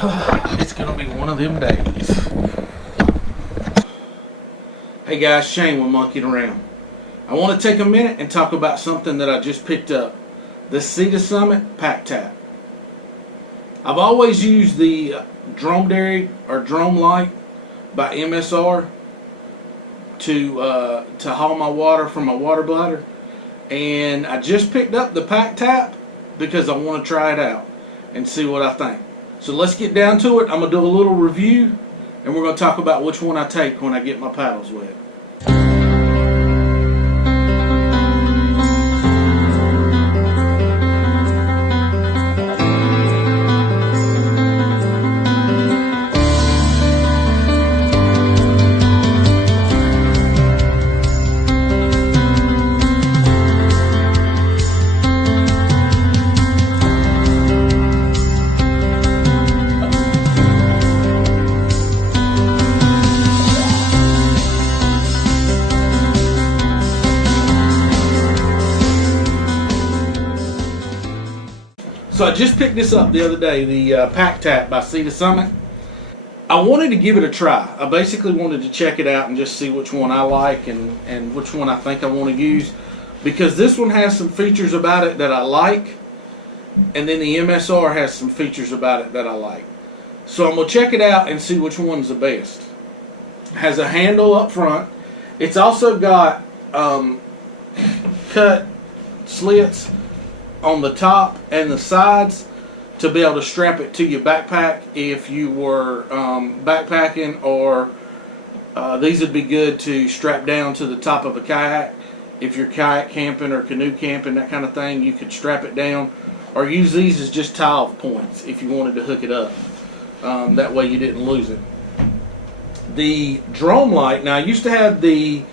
It's gonna be one of them days. Hey guys, Shane with Monkeying Around. I want to take a minute and talk about something that I just picked up. The Sea to Summit Pack Tap. I've always used the Dromlite or Dromlite by MSR to haul my water from my water bladder, and I just picked up the Pack Tap because I want to try it out and see what I think. So let's get down to it. I'm going to do a little review, and we're going to talk about which one I take when I get my paddles wet. So I just picked this up the other day, the Pack Tap by Sea to Summit. I wanted to give it a try. I basically wanted to check it out and just see which one I like and which one I think I want to use, because this one has some features about it that I like, and then the MSR has some features about it that I like. So I'm going to check it out and see which one's the best. It has a handle up front. It's also got cut slits on the top and the sides to be able to strap it to your backpack if you were backpacking, or these would be good to strap down to the top of a kayak. If you're kayak camping or canoe camping, that kind of thing, you could strap it down, or use these as just tie-off points if you wanted to hook it up. That way you didn't lose it. The Dromlite, now I used to have the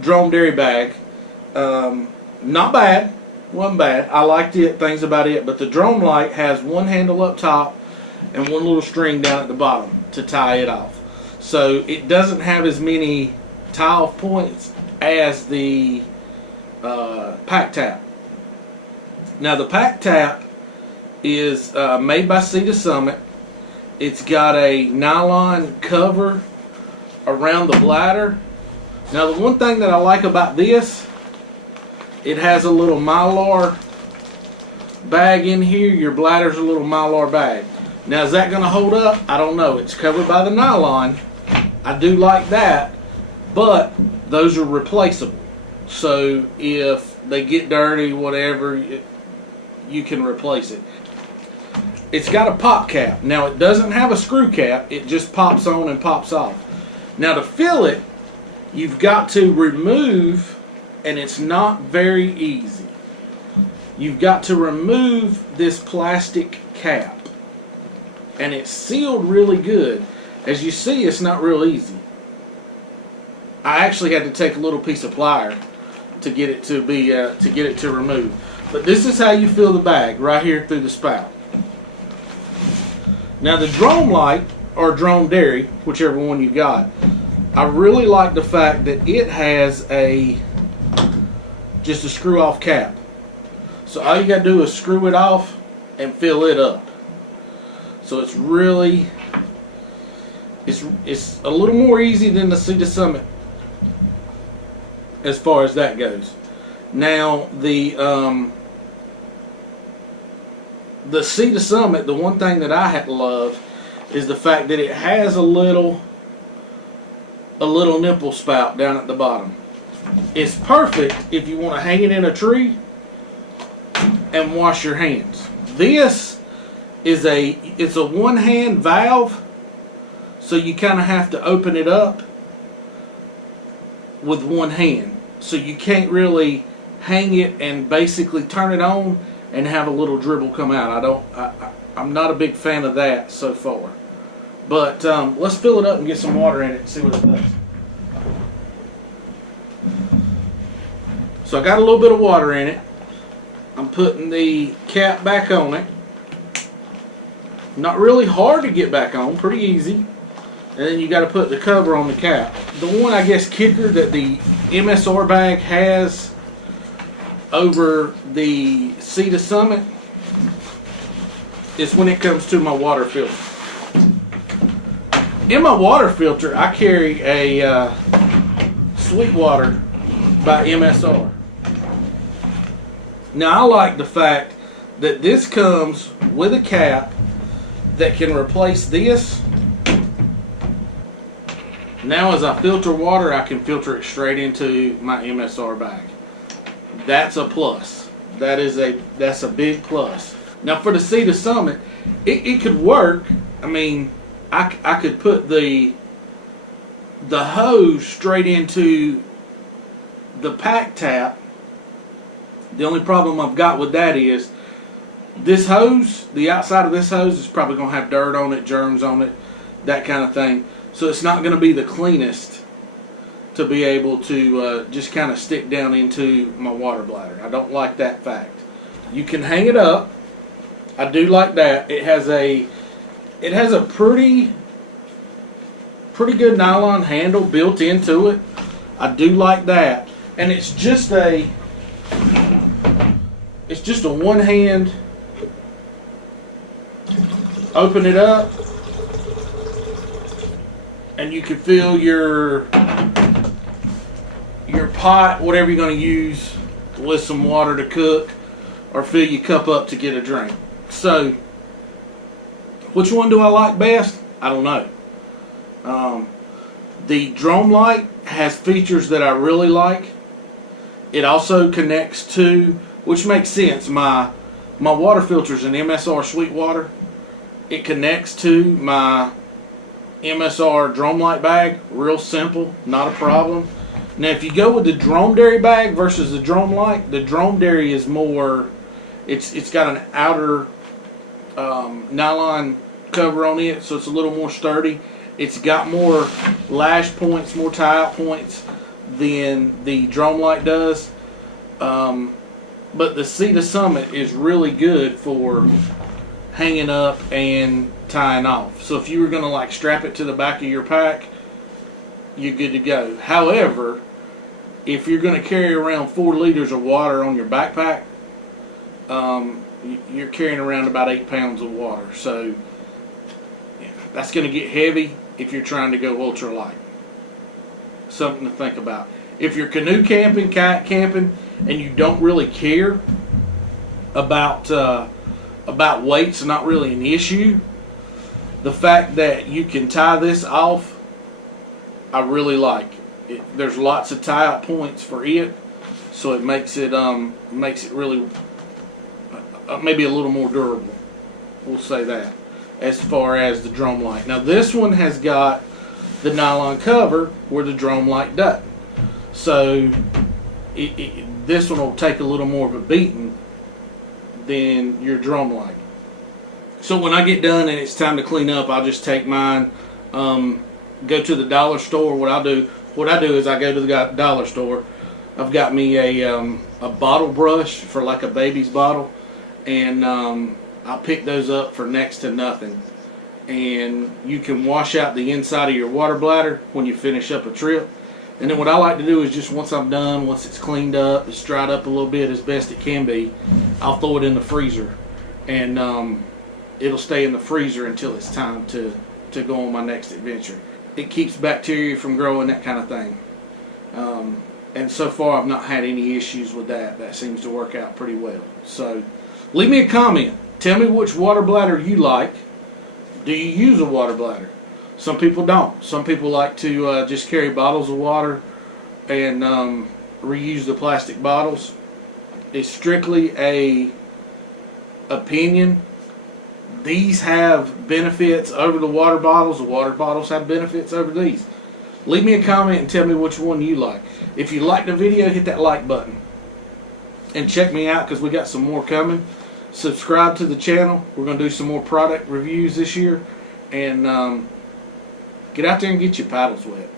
Dromlite bag. Not bad. Wasn't bad. I liked it, things about it, but the Dromlite has one handle up top and one little string down at the bottom to tie it off. So it doesn't have as many tie-off points as the Pack Tap. Now the Pack Tap is made by Sea to Summit. It's got a nylon cover around the bladder. Now the one thing that I like about this, it has a little Mylar bag in here. Your bladder's a little Mylar bag. Now, is that going to hold up? I don't know. It's covered by the nylon. I do like that, but those are replaceable. So if they get dirty, whatever, you can replace it. It's got a pop cap. Now, it doesn't have a screw cap. It just pops on and pops off. Now, to fill it, you've got to remove, and it's not very easy. You've got to remove this plastic cap, and it's sealed really good. As you see, it's not real easy. I actually had to take a little piece of plier to get it to remove. But this is how you fill the bag, right here through the spout. Now the Dromlite or Dromlite, whichever one you got, I really like the fact that it has just a screw off cap. So all you got to do is screw it off and fill it up. So it's really, it's a little more easy than the Sea to Summit as far as that goes. Now the Sea to Summit, the one thing that I love is the fact that it has a little nipple spout down at the bottom. It's perfect if you want to hang it in a tree and wash your hands. This is it's a one-hand valve, so you kind of have to open it up with one hand. So you can't really hang it and basically turn it on and have a little dribble come out. I'm not a big fan of that so far. But let's fill it up and get some water in it and see what it does. So I got a little bit of water in it. I'm putting the cap back on it. Not really hard to get back on, pretty easy. And then you got to put the cover on the cap. The one, I guess, kicker that the MSR bag has over the Sea to Summit is when it comes to my water filter. In my water filter, I carry a Sweetwater by MSR. Now, I like the fact that this comes with a cap that can replace this. Now, as I filter water, I can filter it straight into my MSR bag. That's a plus. That's a big plus. Now, for the Sea to Summit, it could work. I mean, I could put the hose straight into the pack tap. The only problem I've got with that is this hose, the outside of this hose is probably going to have dirt on it, germs on it, that kind of thing. So it's not going to be the cleanest to be able to just kind of stick down into my water bladder. I don't like that fact. You can hang it up. I do like that. It has a pretty good nylon handle built into it. I do like that. And it's just a one hand, open it up, and you can fill your pot, whatever you're going to use, with some water to cook, or fill your cup up to get a drink. So, which one do I like best? I don't know. The Dromlite has features that I really like. It also connects to, which makes sense, my water filter's an MSR Sweetwater. It connects to my MSR Dromlite bag. Real simple, not a problem. Now, if you go with the Dromedary bag versus the Dromlite, the Dromedary is more, it's got an outer nylon cover on it, so it's a little more sturdy. It's got more lash points, more tie-out points than the Dromlite does. But the Sea to Summit is really good for hanging up and tying off. So if you were going to like strap it to the back of your pack, you're good to go. However, if you're going to carry around 4 liters of water on your backpack, you're carrying around about 8 pounds of water. So yeah, that's going to get heavy if you're trying to go ultralight. Something to think about. If you're canoe camping, kayak camping, and you don't really care about weight's not really an issue, the fact that you can tie this off, I really like. There's lots of tie-out points for it, so it makes it really maybe a little more durable. We'll say that as far as the Dromlite. Now this one has got the nylon cover where the Dromlite doesn't. So this one will take a little more of a beating than your Dromlite. So when I get done and it's time to clean up, I'll just take mine, go to the dollar store. What I do is I go to the dollar store. I've got me a bottle brush for like a baby's bottle, and I'll pick those up for next to nothing. And you can wash out the inside of your water bladder when you finish up a trip. And then what I like to do is just once I'm done, once it's cleaned up, it's dried up a little bit as best it can be, I'll throw it in the freezer. And it'll stay in the freezer until it's time to go on my next adventure. It keeps bacteria from growing, that kind of thing. And so far I've not had any issues with that. That seems to work out pretty well. So leave me a comment. Tell me which water bladder you like. Do you use a water bladder? Some people don't. Some people like to just carry bottles of water and reuse the plastic bottles. It's strictly a opinion. These have benefits over the water bottles. The water bottles have benefits over these. Leave me a comment and tell me which one you like. If you like the video, hit that like button. And check me out because we got some more coming. Subscribe to the channel. We're going to do some more product reviews this year. And get out there and get your paddles wet.